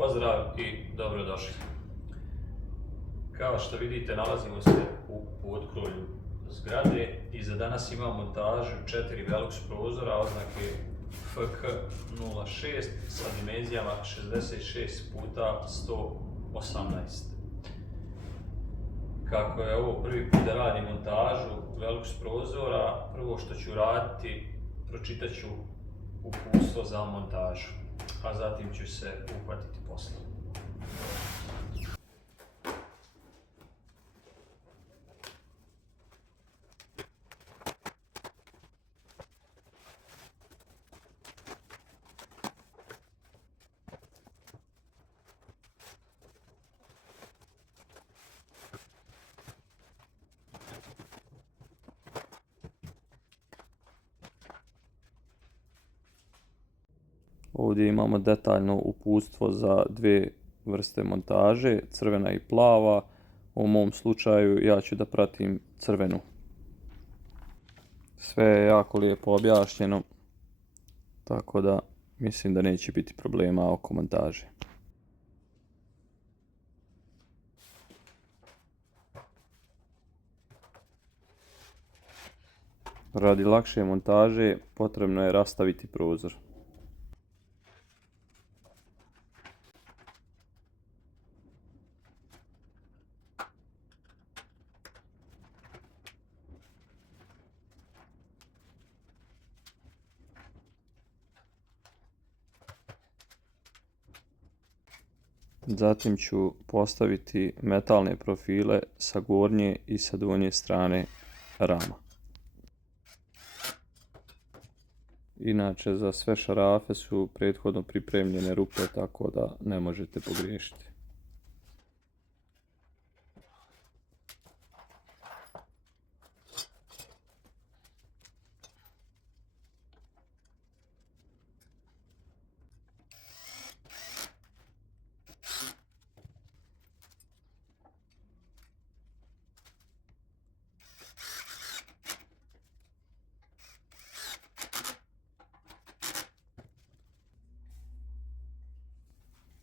Pozdrav i dobrodošli. Kao što vidite, nalazimo se u potkrovlju zgrade i za danas imamo montažu 4 Velux prozora oznake FK06 sa dimenzijama 66 x 118. Kako je ovo prvi put da radim montažu Velux prozora, prvo što ću raditi, pročitat ću uputstvo za montažu, a zatim ću se uhvatiti posla. Ovdje imamo detaljno uputstvo za dvije vrste montaže, crvena i plava. U mom slučaju ja ću da pratim crvenu. Sve je jako lijepo objašnjeno, tako da mislim da neće biti problema oko montaže. Radi lakše montaže potrebno je rastaviti prozor. Zatim ću postaviti metalne profile sa gornje i sa donje strane rama. Inače, za sve šarafe su prethodno pripremljene rupe, tako da ne možete pogriješiti.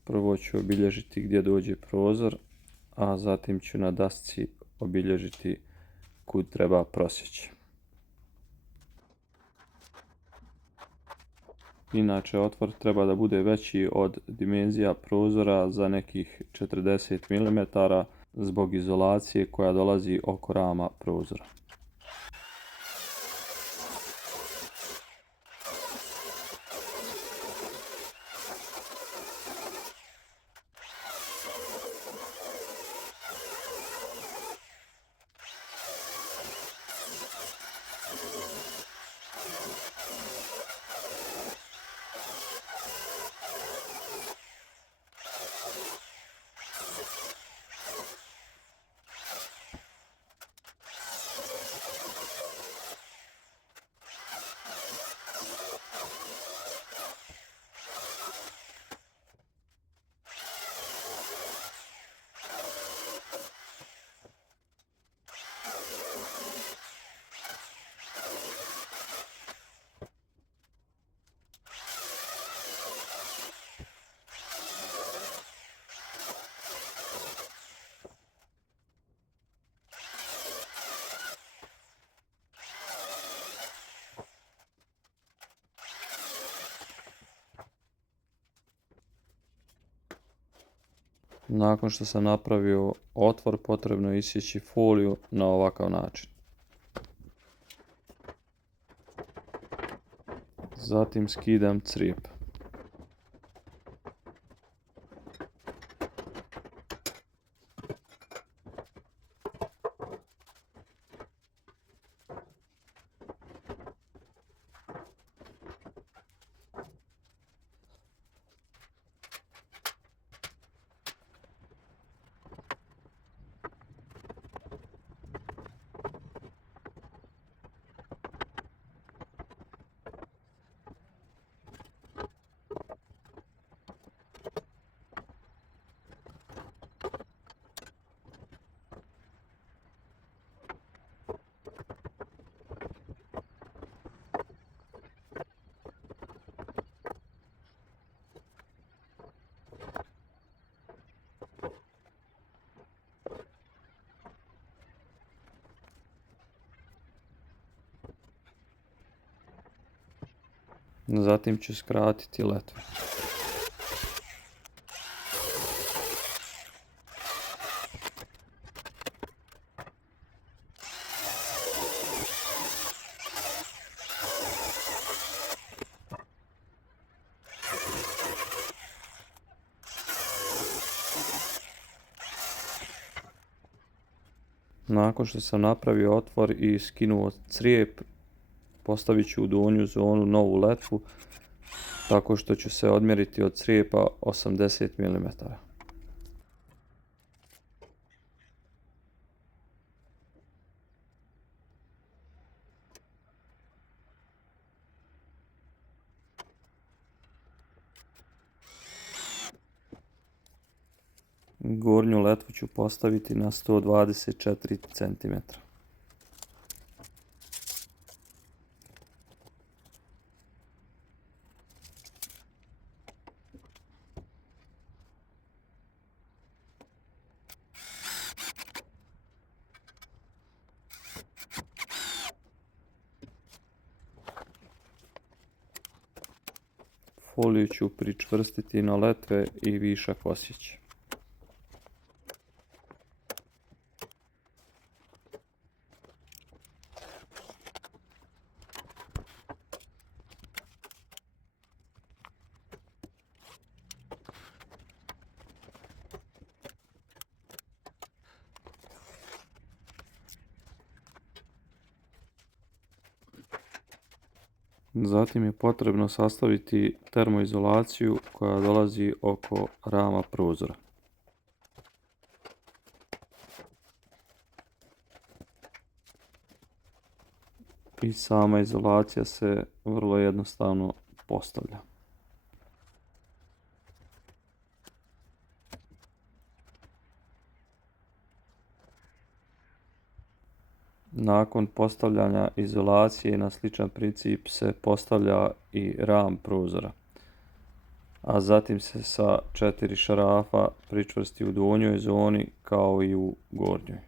Prvo ću obilježiti gdje dođe prozor, a zatim ću na dasci obilježiti kud treba prosjeći. Inače, otvor treba da bude veći od dimenzija prozora za nekih 40 mm zbog izolacije koja dolazi oko rama prozora. Nakon što sam napravio otvor, potrebno je isjeći foliju na ovakav način. Zatim skidam crijep. Zatim ću skratiti letve. Nakon što sam napravio otvor i skinuo crijep, postavit ću u donju zonu novu letvu tako što ću se odmjeriti od crijepa 80 mm. Gornju letvu ću postaviti na 124 cm. Foliju ću pričvrstiti na letve i višak osjeći. Zatim je potrebno sastaviti termoizolaciju koja dolazi oko rama prozora. I sama izolacija se vrlo jednostavno postavlja. Nakon postavljanja izolacije na sličan princip se postavlja i ram prozora, a zatim se sa 4 šarafa pričvrsti u donjoj zoni kao i u gornjoj.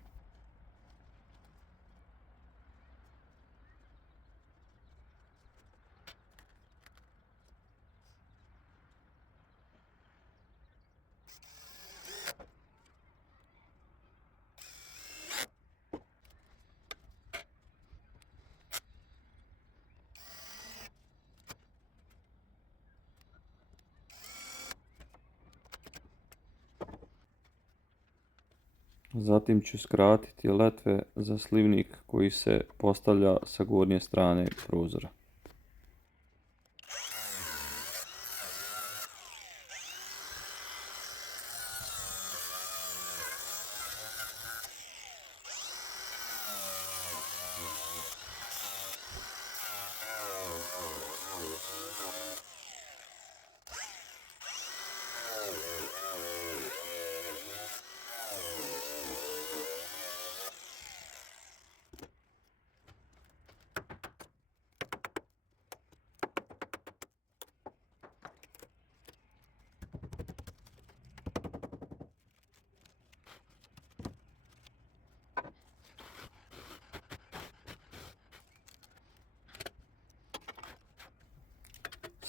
Zatim ću skratiti letve za slivnik koji se postavlja sa gornje strane prozora.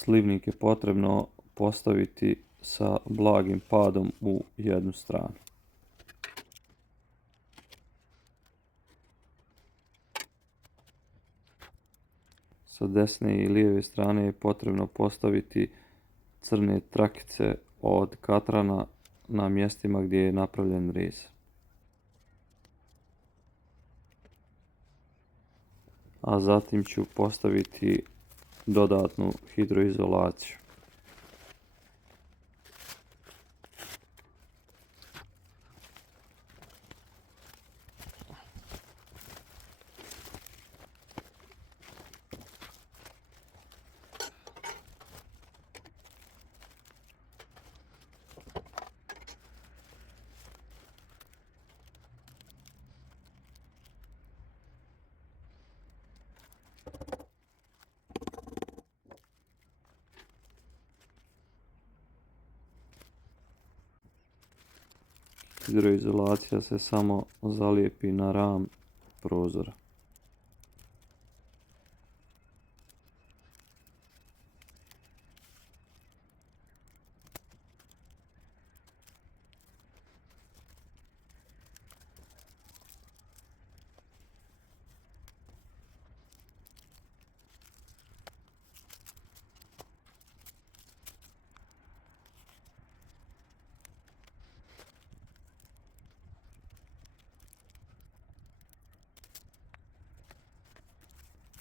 Slivnik je potrebno postaviti sa blagim padom u jednu stranu. Sa desne i lijeve strane je potrebno postaviti crne trakice od katrana na mjestima gdje je napravljen rez. A zatim ću postaviti dodatnu hidroizolaciju. Hidroizolacija se samo zalijepi na ram prozora.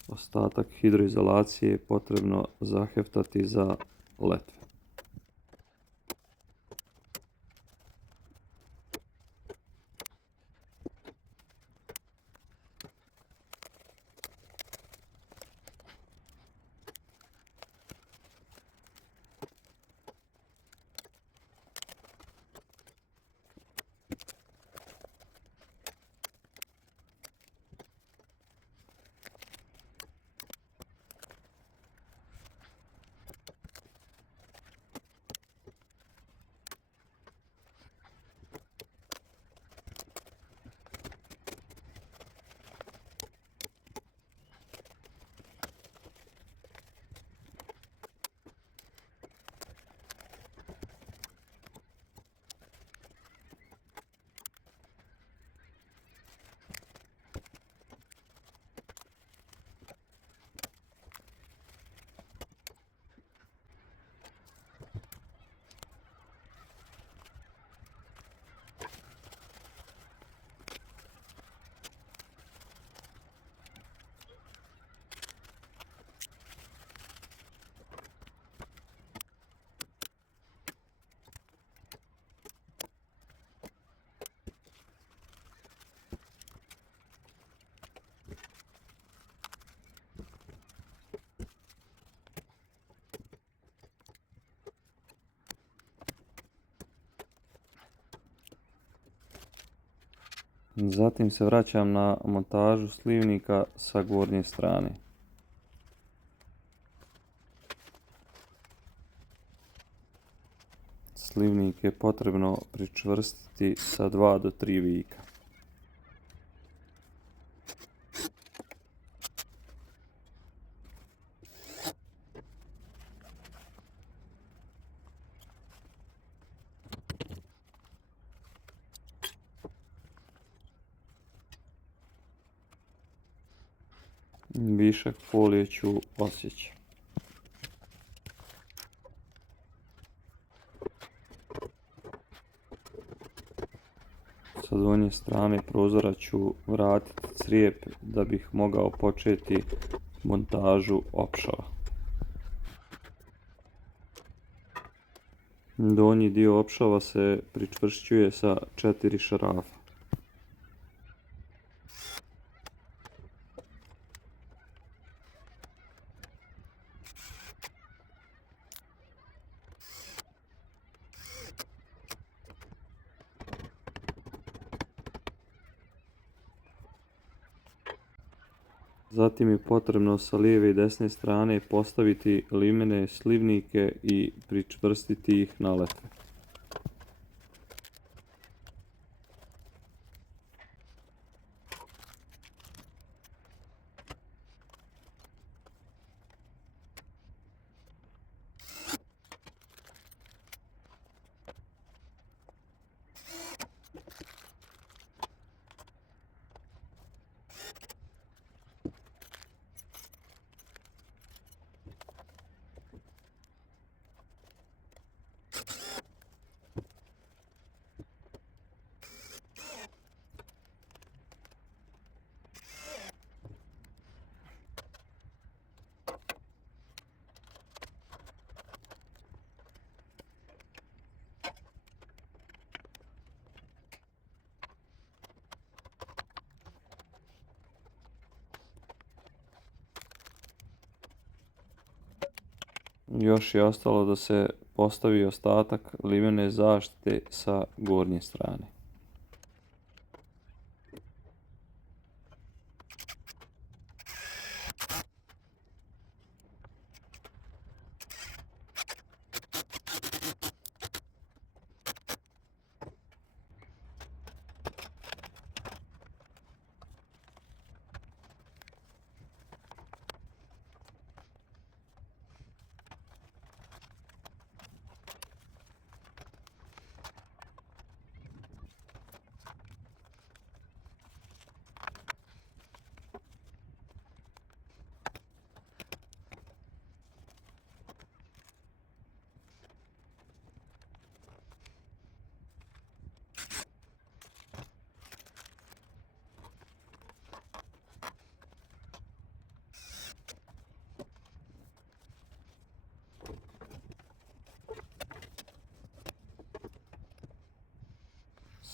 Ostatak hidroizolacije je potrebno zaheftati za letve. Zatim se vraćam na montažu slivnika sa gornje strane. Slivnik je potrebno pričvrstiti sa 2 do 3 vika. Višak folije ću odsjeći. Sa donje strane prozora ću vratiti crijep da bih mogao početi montažu opšava. Donji dio opšava se pričvršćuje sa 4 šarafa. Zatim je potrebno sa lijeve i desne strane postaviti limene slivnike i pričvrstiti ih na letve. Još je ostalo da se postavi ostatak limene zaštite sa gornje strane.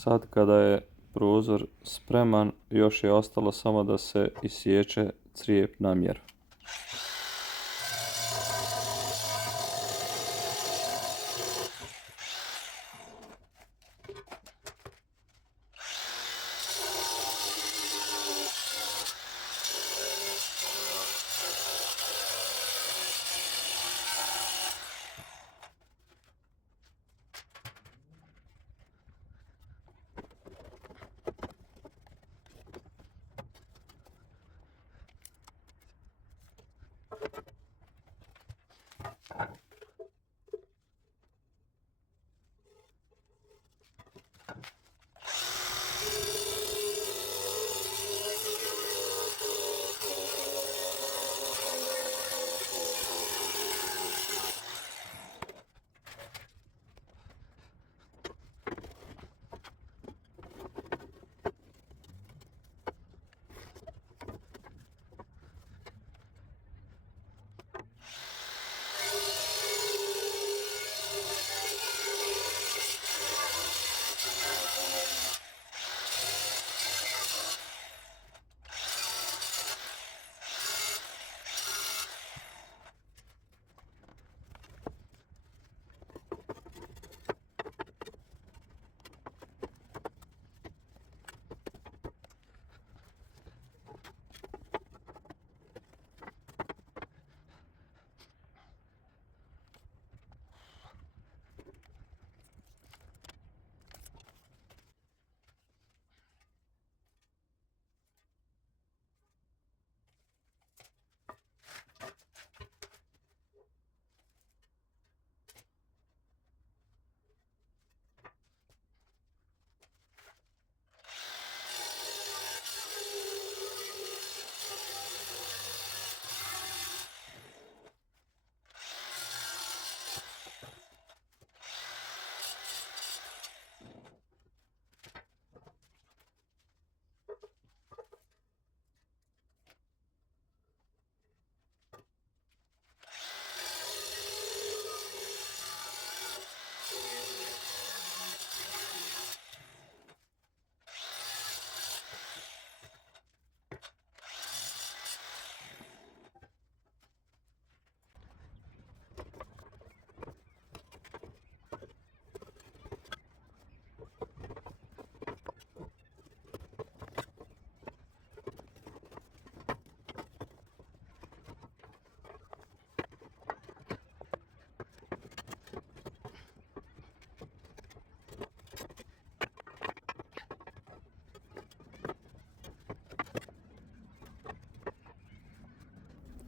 Sad kada je prozor spreman, još je ostalo samo da se isječe crijep na mjeru.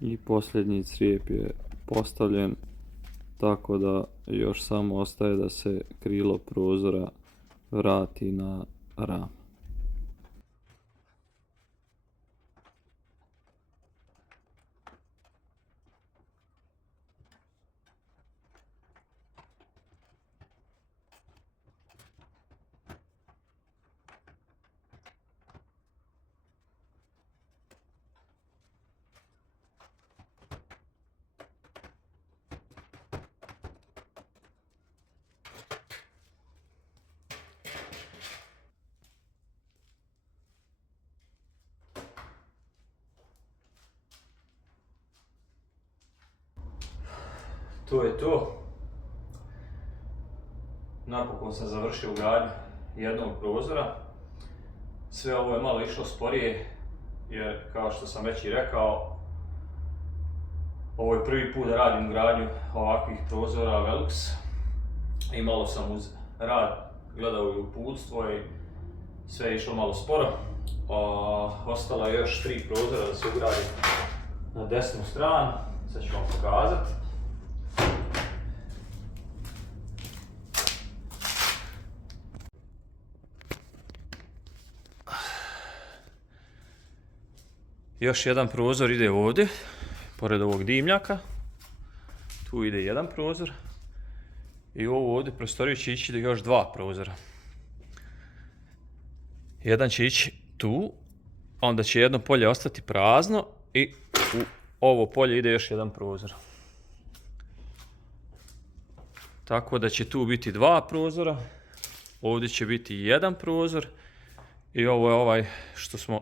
I posljednji crijep je postavljen, tako da još samo ostaje da se krilo prozora vrati na ram. To je to. Napokon sam završio ugradnju jednog prozora. Sve ovo je malo išlo sporije, jer kao što sam već i rekao, ovo je prvi put da radim ugradnju ovakvih prozora Velux. I malo sam uz rad gledao i uputstvo i sve je išlo malo sporo. Ostala je još 3 prozora da se ugradi na desnu stranu. Sad ću vam pokazati. Još jedan prozor ide ovdje, pored ovog dimnjaka. Tu ide jedan prozor. I ovo ovdje prostoriju će ići još 2 prozora. Jedan će ići tu, onda će jedno polje ostati prazno i u ovo polje ide još jedan prozor. Tako da će tu biti 2 prozora. Ovdje će biti jedan prozor i ovo je ovaj što smo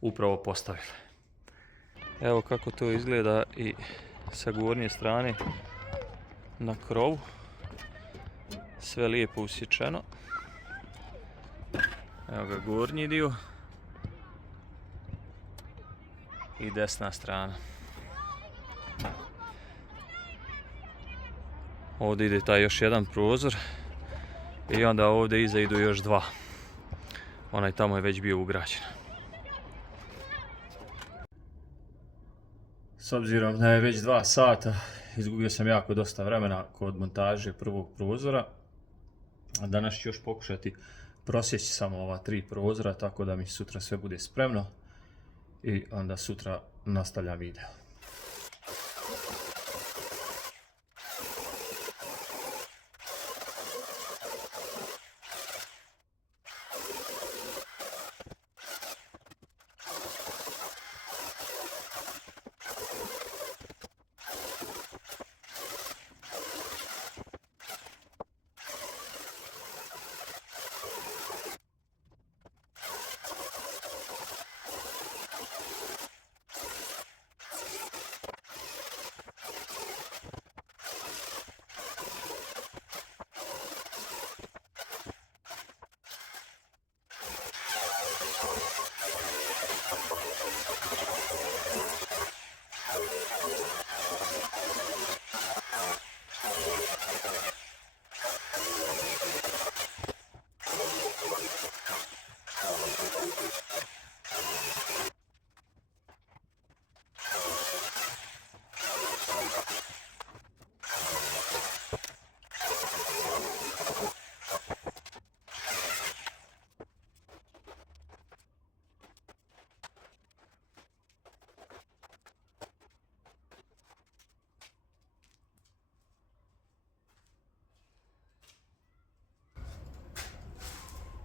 upravo postavili. Evo kako to izgleda i sa gornje strane na krovu. Sve lijepo usječeno. Evo ga gornji dio i desna strana. Ovdje ide taj još jedan prozor i onda ovdje iza idu još dva. Onaj tamo je već bio ugrađen. S obzirom da je već 2 sata, izgubio sam jako dosta vremena kod montaže prvog prozora. Danas ću još pokušati prosjeći samo ova 3 prozora, tako da mi sutra sve bude spremno i onda sutra nastavljam video.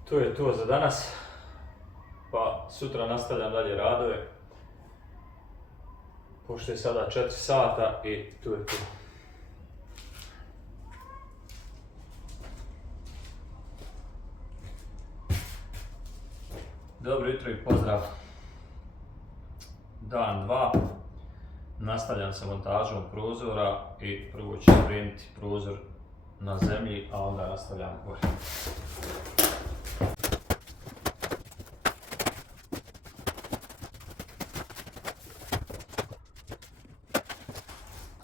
To je to za danas, pa sutra nastavljam dalje radove, pošto je sada 4 sata i tu je to. Dobro jutro i pozdrav. Dan 2, nastavljam sa montažom prozora i prvo ću spremiti prozor na zemlji, a onda nastavljam gore.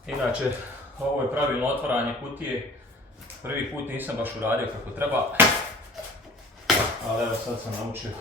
Inače, ovo je pravilno otvaranje kutije. Prvi put nisam baš uradio kako treba, ali evo sad sam naučio.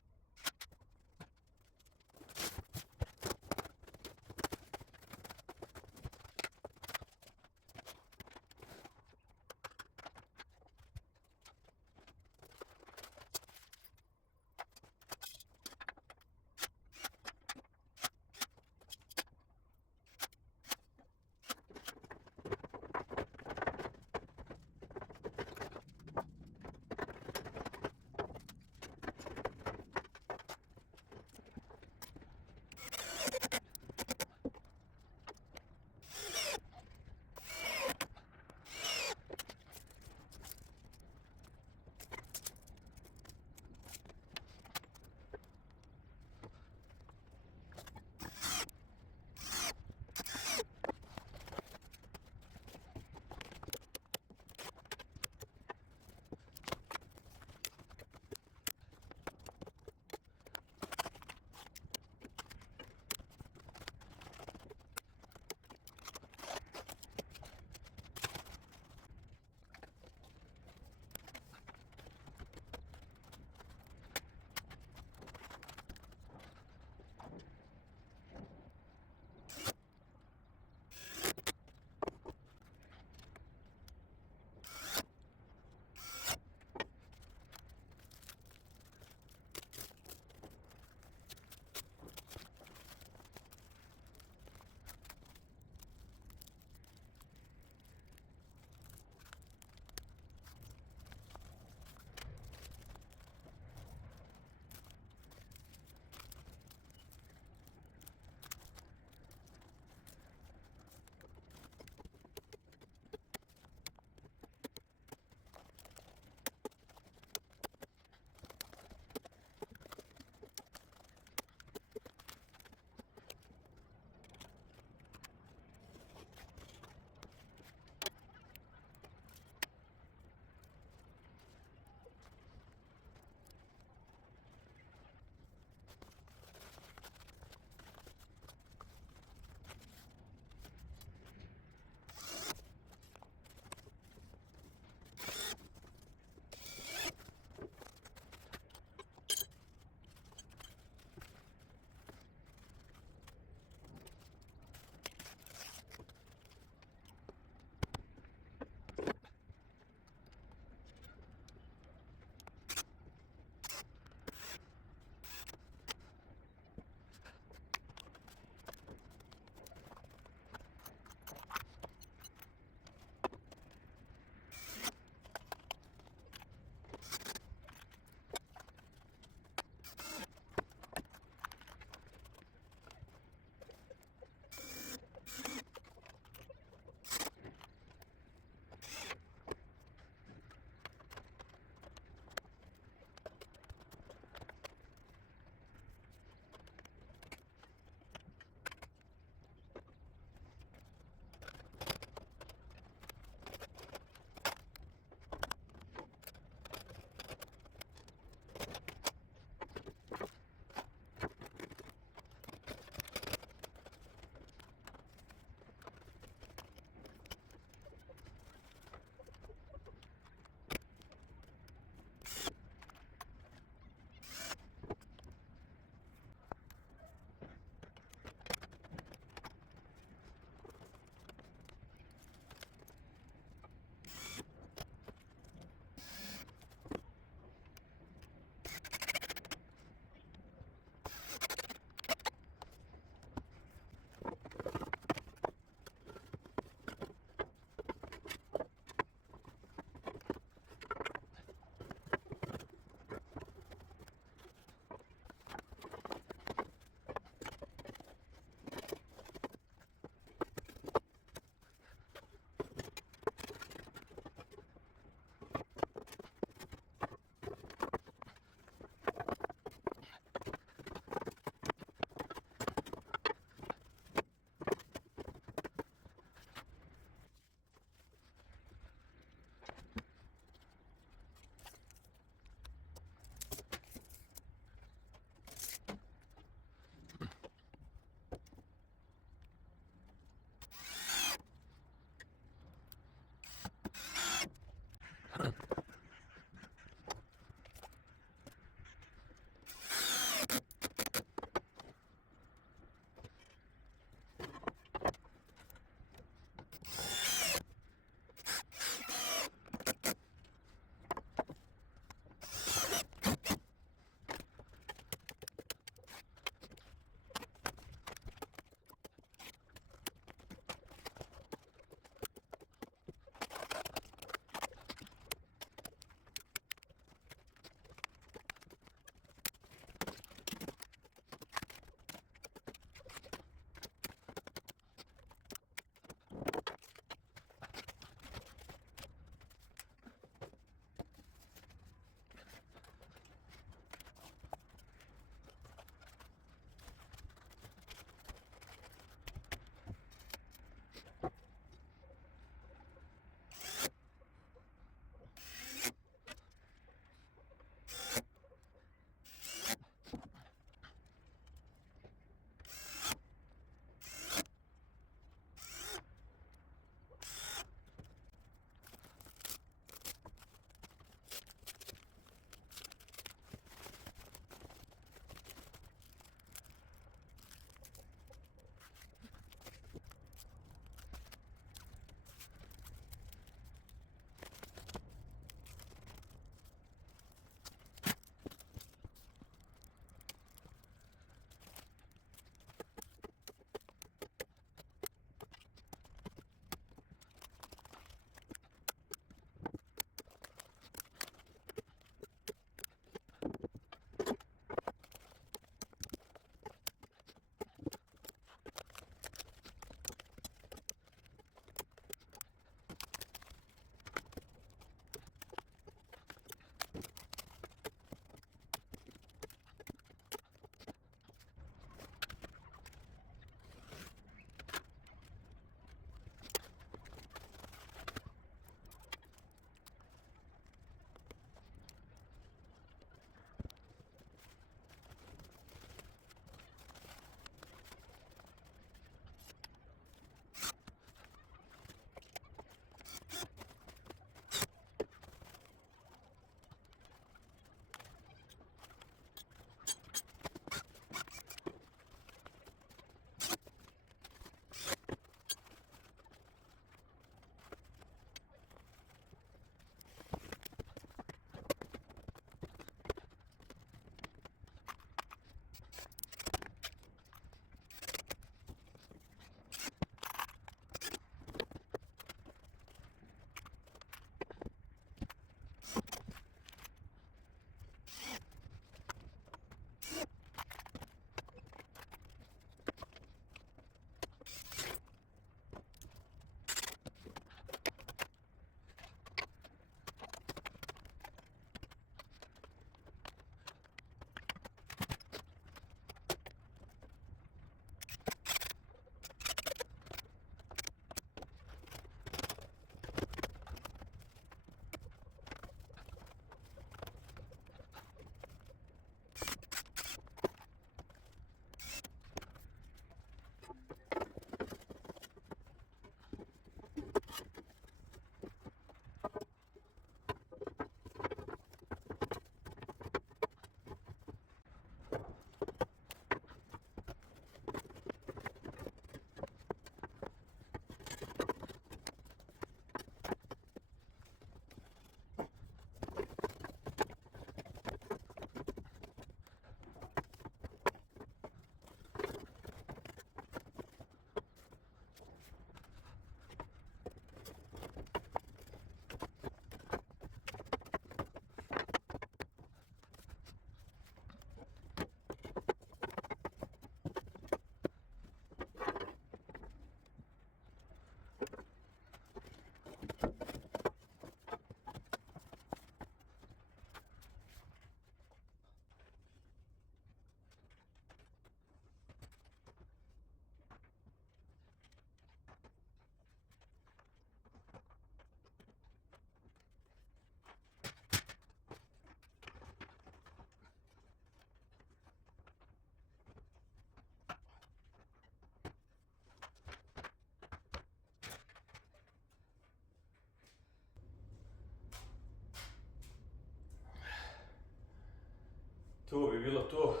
bilo to.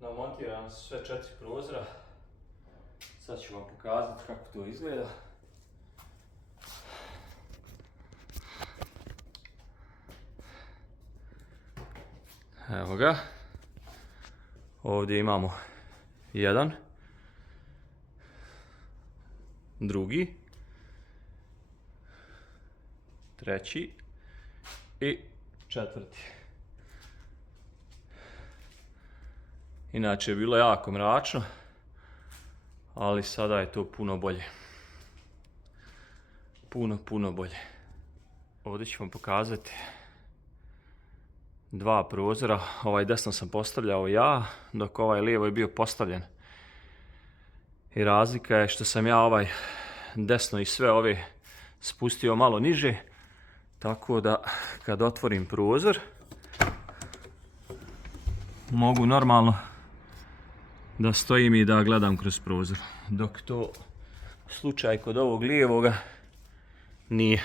Namontirano su sve 4 prozora. Sad ću vam pokazati kako to izgleda. Evo ga. Ovdje imamo jedan, drugi, treći i četvrti. Inače je bilo jako mračno, ali sada je to puno bolje. Puno bolje. Ovdje ću vam pokazati 2 prozora. Ovaj desno sam postavljao ja, dok ovaj lijevo je bio postavljen. I razlika je što sam ja ovaj desno i sve ove spustio malo niže, tako da kad otvorim prozor mogu normalno da stojim i da gledam kroz prozor, dok to slučaj kod ovog lijevoga nije.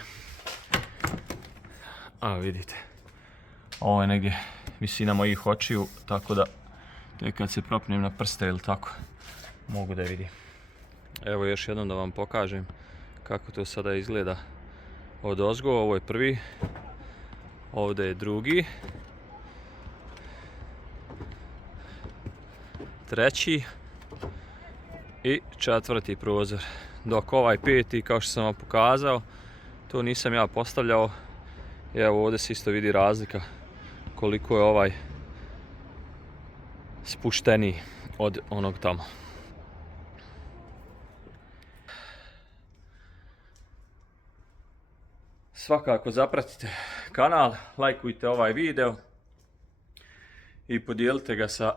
A vidite, ovo je negdje visina mojih očiju, tako da tek kad se propnem na prste ili tako mogu da vidim. Evo još jednom da vam pokažem kako to sada izgleda od ozgo. Ovo je prvi, ovdje je drugi, treći i četvrti prozor. Dok ovaj peti, kao što sam vam pokazao, to nisam ja postavljao. Evo ovdje se isto vidi razlika koliko je ovaj spušteniji od onog tamo. Svakako zapratite kanal, lajkujte ovaj video i podijelite ga sa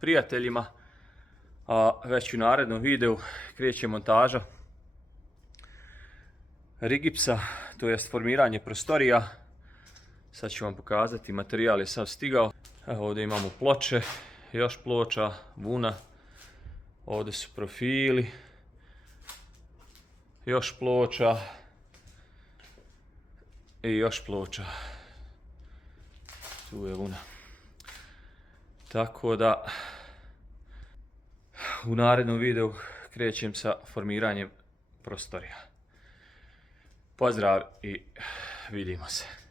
prijateljima, a već u narednom videu kreće montaža rigipsa, to jest formiranje prostorija. Sad ću vam pokazati, materijal je sav stigao. Evo ovdje imamo ploče, još ploča, vuna, ovdje su profili, još ploča i još ploča. Tu je vuna. Tako da u narednom videu krećem sa formiranjem prostorija. Pozdrav i vidimo se.